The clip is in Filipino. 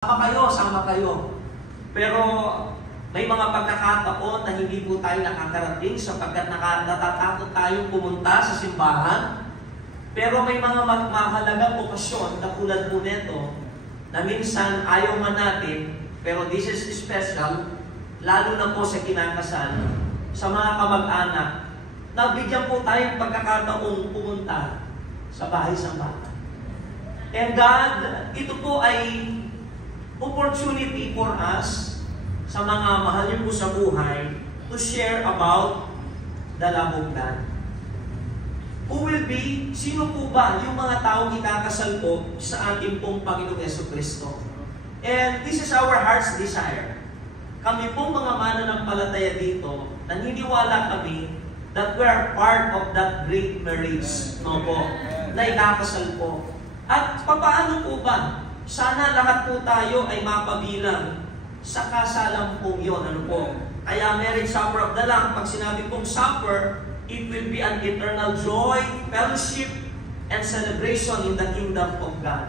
Sama kayo. Pero may mga pagkakataon na hindi po tayo nakakarating sapagkat natatakot tayong pumunta sa simbahan. Pero may mga mahalagang okasyon na tulad po nito na minsan ayaw man natin, pero this is special, lalo na po sa kinakasal, sa mga kamag-anak, na bigyan po tayong pagkakataong pumunta sa bahay-sambahan. And God, ito po ay opportunity for us sa mga mahal niyo po sa buhay to share about the love of God. Who will be, sino po ba yung mga taong ikakasal po sa ating pong Panginoong Jesucristo? And this is our heart's desire. Kami pong mga mananampalataya dito, naniniwala kami that we are part of that great marriage, no po, na ikakasal po. At paano po ba? Sana lahat po tayo ay mapabilang sa kasalan pong yun. Ano po? Kaya marriage supper of the Lamb, pag sinabi pong supper, it will be an eternal joy, fellowship, and celebration in the kingdom of God.